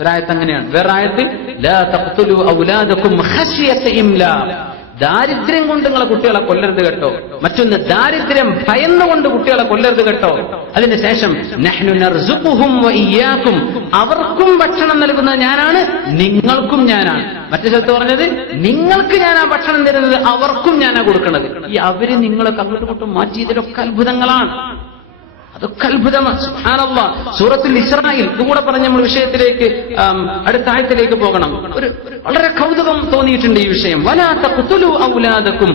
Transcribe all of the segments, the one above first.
ഒരായത്ത് അങ്ങനെയാണ്. വേറെ ദാരിദ്ര്യം കൊണ്ട് നിങ്ങളെ കുട്ടികളെ കൊല്ലരുത് കേട്ടോ. മറ്റൊന്ന് ദാരിദ്ര്യം ഭയന്നുകൊണ്ട് കുട്ടികളെ കൊല്ലരുത് കേട്ടോ. വ ഇയ്യാക്കും. അവർക്കും ഭക്ഷണം നൽകുന്നത് ഞാനാണ് നിങ്ങൾക്കും ഞാനാണ്. മറ്റു സ്ഥലത്ത് പറഞ്ഞത് നിങ്ങൾക്ക് ഞാൻ ആ ഭക്ഷണം തരുന്നത് അവർക്കും ഞാനാ കൊടുക്കുന്നത് ഈ അവർ നിങ്ങളൊക്കെ അങ്ങോട്ടും ഇങ്ങോട്ടും മാറ്റിയതിലൊക്കെ അത്ഭുതങ്ങളാണ്. അതൊക്കെ അത്ഭുതമാണ്. സൂറത്തിൽ ഇസ്രായേൽ ഇതുകൂടെ പറഞ്ഞ നമ്മൾ വിഷയത്തിലേക്ക് അടുത്തായത്തിലേക്ക് പോകണം. ഒരു വളരെ കൗതുകം തോന്നിയിട്ടുണ്ട് ഈ വിഷയം. വലാത്ത കുത്തുലു ഔലാദക്കും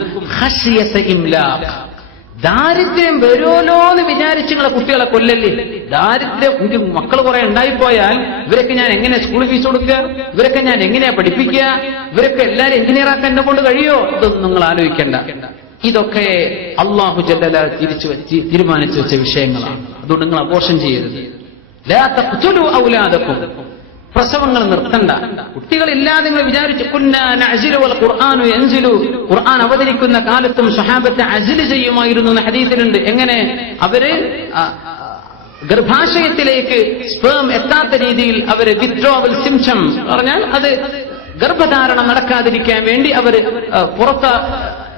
ദാരിദ്ര്യം വരുമല്ലോ എന്ന് വിചാരിച്ച് നിങ്ങളെ കുട്ടികളെ കൊല്ലല്ലേ? ദാരിദ്ര്യം മക്കൾ കുറെ ഉണ്ടായിപ്പോയാൽ ഇവരൊക്കെ ഞാൻ എങ്ങനെ സ്കൂൾ ഫീസ് കൊടുക്കുക? ഇവരൊക്കെ ഞാൻ എങ്ങനെയാ പഠിപ്പിക്കുക? ഇവരൊക്കെ എല്ലാരും എഞ്ചിനീയർ ആക്കാൻ എന്നെ കൊണ്ട് കഴിയോ? ഇതൊന്നും നിങ്ങൾ ആലോചിക്കേണ്ട. ഇതൊക്കെ അള്ളാഹു ജല്ലല തിരിച്ചു തീരുമാനിച്ചു വെച്ച വിഷയങ്ങളാണ്. അതുകൊണ്ട് നിങ്ങൾ അപോഷം ചെയ്യരുത്. ഔലാദക്കും. പ്രസവങ്ങൾ നിർത്തണ്ട. കുട്ടികളില്ലാതെ നിങ്ങൾ വിചാരിച്ചു എൻസിലു ഖുർആനു യൻസിലു ഖുർആൻ അവതരിക്കുന്ന കാലത്തും സഹാബത്തെ അജിൽ ചെയ്യുമായിരുന്നു എന്ന് ഹദീസിലുണ്ട്. എങ്ങനെ? അവർ ഗർഭാശയത്തിലേക്ക് സ്പേം എത്താത്ത രീതിയിൽ അവർ വിത്ഡ്രോവൽ സിംറ്റം പറഞ്ഞാൽ അത് ഗർഭധാരണം നടക്കാതിരിക്കാൻ വേണ്ടി അവർ പുറത്ത്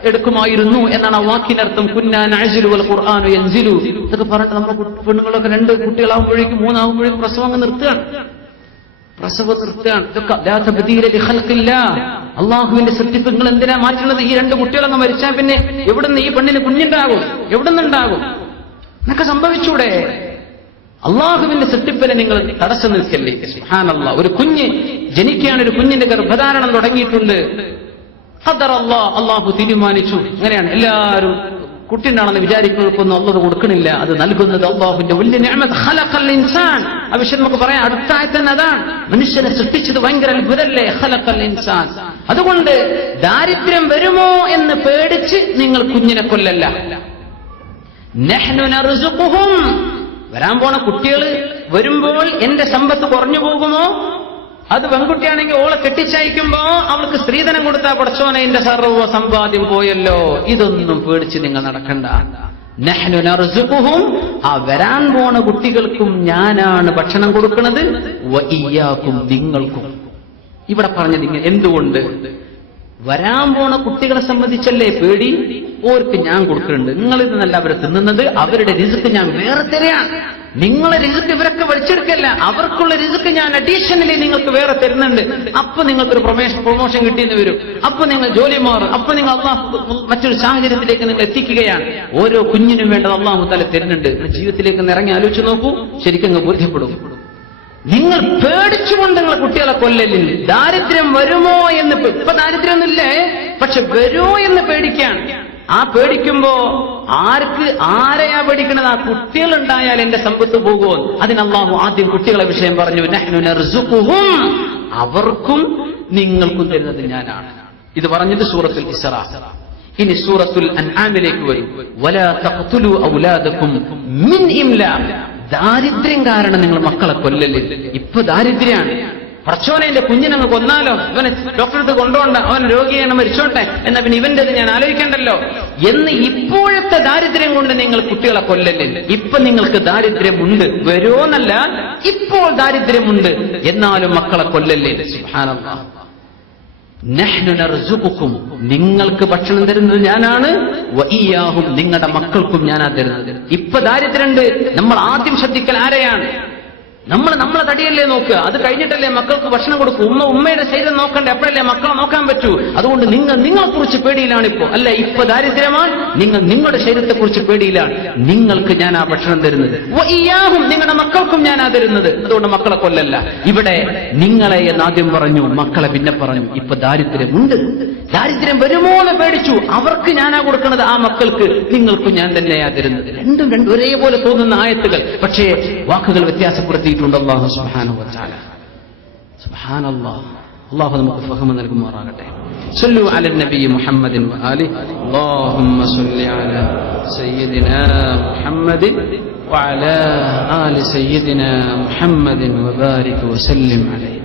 എടുക്കുമായിരുന്നു എന്നാണ് ആ വാക്കിനർത്ഥം. കുന്നാൻ അജിലു വൽ ഖുർആാനു എൻസിലു ഇതൊക്കെ പറഞ്ഞിട്ട് നമ്മുടെ പെണ്ണുങ്ങളൊക്കെ രണ്ട് കുട്ടികളാകുമ്പോഴേക്കും മൂന്നാകുമ്പോഴേക്കും പ്രസവം അങ്ങ് നിർത്തുകയാണ്. പ്രസവം നിർത്തുകയാണ്. ഇതൊക്കെ. അള്ളാഹുവിന്റെ സത്യത്വങ്ങൾ എന്തിനാ മാറ്റുന്നത്? ഈ രണ്ട് കുട്ടികളങ്ങ് മരിച്ചാൽ പിന്നെ എവിടുന്ന് ഈ പെണ്ണിന് കുഞ്ഞുണ്ടാകും? എവിടുന്നുണ്ടാകും? എന്നൊക്കെ സംഭവിച്ചൂടെ? അള്ളാഹുവിന്റെ സൃഷ്ടിപ്പിനെ നിങ്ങൾ തടസ്സം നിൽക്കല്ലേ? ഒരു കുഞ്ഞ് ജനിക്കുകയാണ് ഒരു കുഞ്ഞിന്റെ ഗർഭധാരണം തുടങ്ങിയിട്ടുണ്ട്. അള്ളാഹു തീരുമാനിച്ചു. അങ്ങനെയാണ് എല്ലാവരും കുട്ടിനാണെന്ന് വിചാരിക്കുന്നവർക്കൊന്നും അള്ളാഹ് കൊടുക്കണില്ല. അത് നൽകുന്നത് അള്ളാഹുവിന്റെ വലിയ ഖലഖൽ ഇൻസാൻ. നമുക്ക് പറയാം. അടുത്ത തന്നെ അതാണ്. മനുഷ്യനെ സൃഷ്ടിച്ചത് ഭയങ്കര അത്ഭുതല്ലേ ഖലഖൽ ഇൻസാൻ. അതുകൊണ്ട് ദാരിദ്ര്യം വരുമോ എന്ന് പേടിച്ച് നിങ്ങൾ കുഞ്ഞിനെ കൊല്ലല്ല. വരാൻ പോണ കുട്ടികൾ വരുമ്പോൾ എന്റെ സമ്പത്ത് കുറഞ്ഞു പോകുമോ? അത് പെൺകുട്ടിയാണെങ്കിൽ ഓളെ കെട്ടിച്ചയക്കുമ്പോ അവൾക്ക് സ്ത്രീധനം കൊടുത്താൽ പഠിച്ചോനെ എന്റെ സർവ സമ്പാദ്യം പോയല്ലോ. ഇതൊന്നും പേടിച്ച് നിങ്ങൾ നടക്കണ്ട. ആ വരാൻ പോണ കുട്ടികൾക്കും ഞാനാണ് ഭക്ഷണം കൊടുക്കുന്നത്. വയ്യാക്കും നിങ്ങൾക്കും. ഇവിടെ പറഞ്ഞത് ഇങ്ങനെ. എന്തുകൊണ്ട്? വരാൻ പോണ കുട്ടികളെ സംബന്ധിച്ചല്ലേ പേടി? ഓർക്ക് ഞാൻ കൊടുക്കുന്നുണ്ട് നിങ്ങൾ നിന്നല്ല അവരെ തിന്നുന്നത്. അവരുടെ രീതിക്ക് ഞാൻ വേറെ തരാണ്. നിങ്ങളെ രിസുക്ക് ഇവരൊക്കെ വലിച്ചെടുക്കല്ല. അവർക്കുള്ള രിസുക്ക് ഞാൻ അഡീഷണലി നിങ്ങൾക്ക് വേറെ തരുന്നുണ്ട്. അപ്പൊ നിങ്ങൾക്കൊരു പ്രൊമോഷൻ പ്രൊമോഷൻ കിട്ടിയെന്ന് വരും. അപ്പൊ നിങ്ങൾ ജോലി മാറും. അപ്പൊ നിങ്ങൾ അള്ളാഹു മറ്റൊരു സാഹചര്യത്തിലേക്ക് നിങ്ങൾ എത്തിക്കുകയാണ്. ഓരോ കുഞ്ഞിനും വേണ്ടത് അള്ളാഹു തല തരുന്നുണ്ട്. നിങ്ങൾ ജീവിതത്തിലേക്ക് ഇറങ്ങി ആലോചിച്ച് നോക്കൂ. ശരിക്കും ബോധ്യപ്പെടും. നിങ്ങൾ പേടിച്ചുകൊണ്ട് നിങ്ങളെ കുട്ടികളെ കൊല്ലലില്ല ദാരിദ്ര്യം വരുമോ എന്ന് ഇപ്പൊ ദാരിദ്ര്യമൊന്നുമില്ലേ? പക്ഷെ വരുമോ എന്ന് പേടിക്കാണ് ആ പേടിക്കുമ്പോ ആർക്ക് ആരെയാ പേടിക്കണത്? ആ കുട്ടികൾ ഉണ്ടായാൽ എന്റെ സമ്പത്ത് പോകുമോ? അതിന് അള്ളാഹു ആദ്യം കുട്ടികളെ വിഷയം പറഞ്ഞു. അവർക്കും നിങ്ങൾക്കും തരുന്നത് ഞാനാണ്. ഇത് പറഞ്ഞത് സൂറത്തിൽ ഇനി സൂറത്തുൽ അൻആമിലേക്ക് വരും. വലാ മിൻ ദാരിദ്ര്യം കാരണം നിങ്ങൾ മക്കളെ കൊല്ലല്ലേ? ഇപ്പൊ ദാരിദ്ര്യാണ്. പടച്ചോനെ എന്റെ കുഞ്ഞിനങ്ങ് കൊന്നാലോ? ഇവനെ ഡോക്ടറെ അടുത്ത് കൊണ്ടുപോണ്ട അവൻ രോഗിയാണ് മരിച്ചോട്ടെ. എന്നാ പിന്നെ ഇവന്റേത് ഞാൻ ആലോചിക്കണ്ടല്ലോ. എന്ന് ഇപ്പോഴത്തെ ദാരിദ്ര്യം കൊണ്ട് നിങ്ങൾ കുട്ടികളെ കൊല്ലല്ലേ? ഇപ്പൊ നിങ്ങൾക്ക് ദാരിദ്ര്യമുണ്ട്. വരുമോന്നല്ല ഇപ്പോൾ ദാരിദ്ര്യമുണ്ട്. എന്നാലും മക്കളെ കൊല്ലല്ലേ ും? നിങ്ങൾക്ക് ഭക്ഷണം തരുന്നത് ഞാനാണ്. നിങ്ങളുടെ മക്കൾക്കും ഞാനാ തരുന്നത്. ഇപ്പൊ ദാരിദ്ര്യണ്ട് നമ്മൾ ആദ്യം ശ്രദ്ധിക്കൽ ആരെയാണ്? നമ്മൾ നമ്മളെ തടിയല്ലേ നോക്കുക? അത് കഴിഞ്ഞിട്ടല്ലേ മക്കൾക്ക് ഭക്ഷണം കൊടുക്കും? ഉമ്മ ഉമ്മയുടെ ശരീരം നോക്കണ്ടേ? എപ്പോഴല്ലേ മക്കളെ നോക്കാൻ പറ്റൂ? അതുകൊണ്ട് നിങ്ങൾ നിങ്ങളെ കുറിച്ച് പേടിയിലാണ് ഇപ്പോ അല്ല? ഇപ്പൊ ദാരിദ്ര്യമാണ്. നിങ്ങൾ നിങ്ങളുടെ ശരീരത്തെ കുറിച്ച് പേടിയിലാണ്. നിങ്ങൾക്ക് ഞാൻ ആ ഭക്ഷണം തരുന്നത്. നിങ്ങളുടെ മക്കൾക്കും ഞാൻ ആ തരുന്നത്. അതുകൊണ്ട് മക്കളെ കൊല്ലല്ല. ഇവിടെ നിങ്ങളെ എന്നാദ്യം പറഞ്ഞു മക്കളെ പിന്നെ പറഞ്ഞു. ഇപ്പൊ ദാരിദ്ര്യമുണ്ട്. ദാരിദ്ര്യം വരുമോ എന്ന് പേടിച്ചു അവർക്ക് ഞാനാ കൊടുക്കുന്നത് ആ മക്കൾക്ക് നിങ്ങൾക്കും ഞാൻ തന്നെയാ തരുന്നത് രണ്ടും രണ്ടും ഒരേപോലെ തോന്നുന്ന ആയത്തുകൾ പക്ഷേ വാക്കുകൾ വ്യത്യാസപ്പെടുത്തിയിട്ടുണ്ട് അള്ളാഹു സുബ്ഹാനഹു വതആല സുബ്ഹാനല്ലാഹ് അള്ളാഹു നമുക്ക് ഫഹമ നൽകുമാറാകട്ടെ صلوا على النبي محمد وآله اللهم صل على سيدنا محمد وعلى آل سيدنا محمد وبارك وسلم عليه